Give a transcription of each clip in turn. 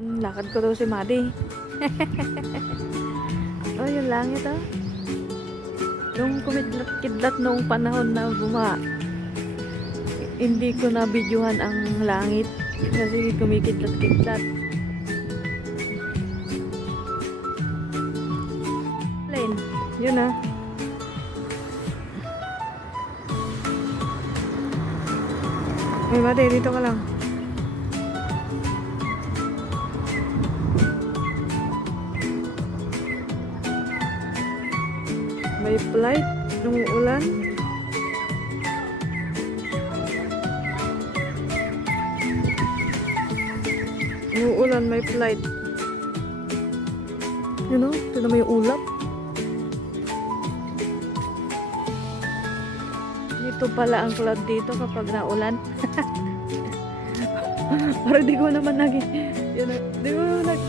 Lakad ko daw si Madi. Oh, yung langit oh. Nung kumidlat-kidlat noong panahon na hindi ko na videohan ang langit kasi kumikidlat-kidlat. Plane, yun ah. May Madi, dito ka lang. May flight nung ulan. Nung ulan may flight. You know, ito na may ulap. Dito pala ang cloud dito kapag naulan. Parang di ko naman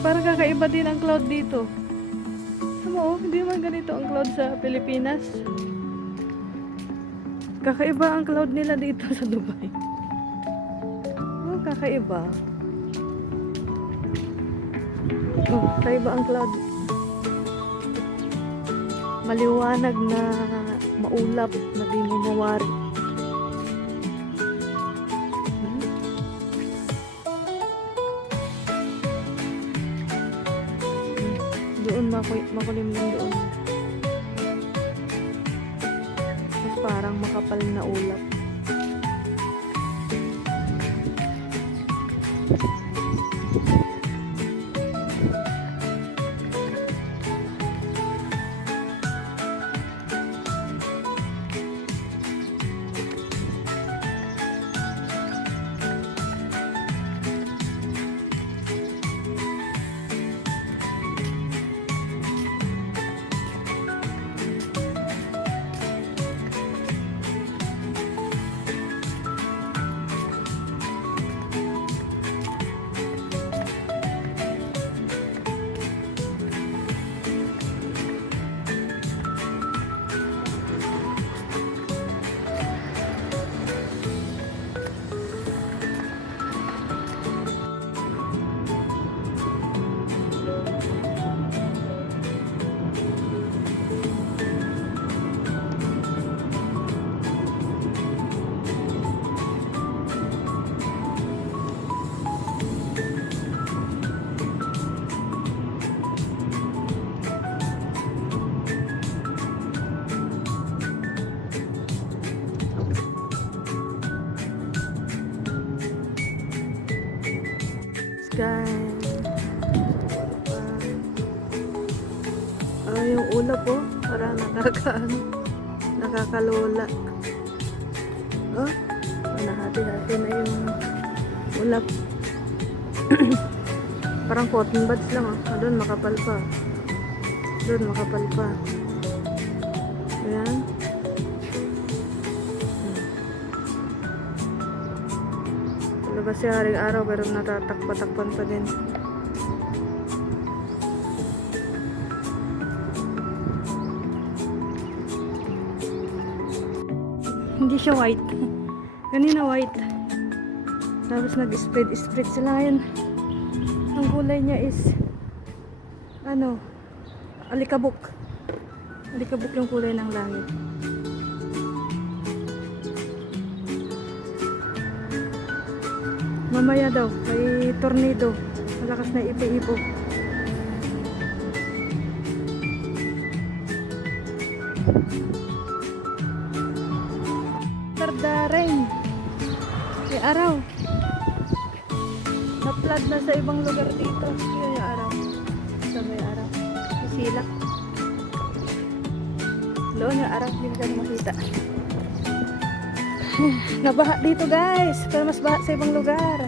parang kakaiba din ang cloud dito. Ano, hindi naman ganito ang cloud sa Pilipinas. Kakaiba ang cloud nila dito sa Dubai. Oh, kakaiba. Oh, kakaiba ang cloud. Maliwanag na maulap na di mo mawari. Doon makulimlim doon. Mas parang makapal na ulap. Guys, yung ulap po parang nakakalola. Oh, nahati-hati na yung ulap. Parang cotton buds lang oh. Doon makapal pa, doon makapal pa. Ayan. Kasi haring araw pero natatakpa-takpan pa din. Hindi siya white. Kanina white. Tapos nag-spread sila ngayon. Ang kulay niya is alikabok. Alikabok yung kulay ng langit. Mamaya daw, may tornado. Malakas na ipo-ipo. Tardaring. May araw. Na-flood na sa ibang lugar dito. Yun yung araw. Sa may araw. Silak. Doon yung araw. Hindi ka na makita. Nabaha dito guys, pero mas baha sa ibang lugar.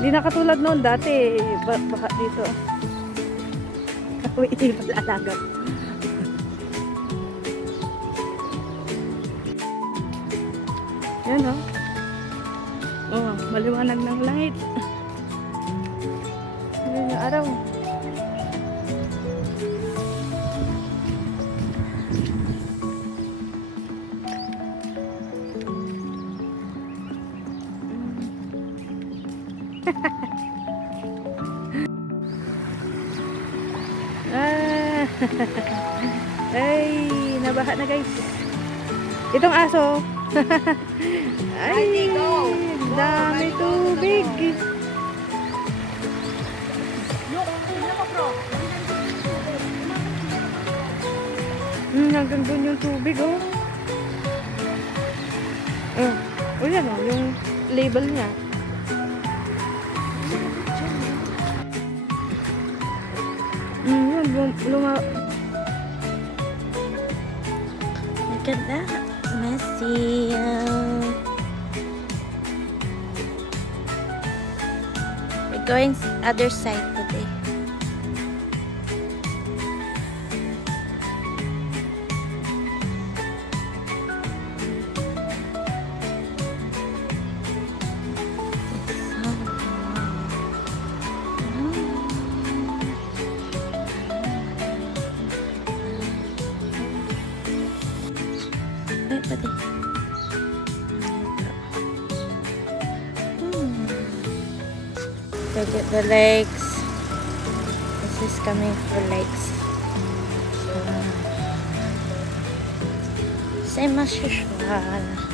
Hindi na katulad noon dati, baha dito. Ako hindi pala-alagat. Yan oh, maliwanag ng langit. Yan yung araw. Ah. Ay, nabaha na guys. Itong aso. Ay, dami tubig. Hanggang doon yung tubig, oh. Oh, yan, oh, yung label niya. Yun, Look at that. Messy. We're going other side today. Pwede. Look at the lakes. This is coming for lakes. Same as usual.